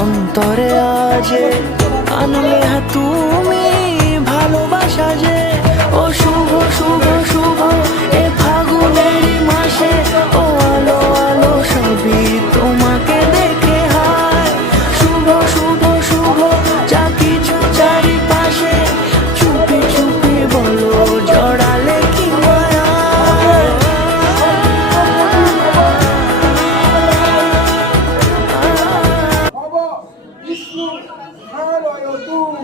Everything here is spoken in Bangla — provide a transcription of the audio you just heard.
অন্তরে আজে আনলে তুমি ভালোবাসা যে। ও শুভ শুভ শুভ এ ফাগুনেরই মাসে, ও আলো আলো সবই তোমাকে দেখে হায়। শুভ শুভ শুভ যা কিছু চারিপাশে, চুপি চুপি বলো জড়ালে কি মায়া। Visto, Halo, YouTube.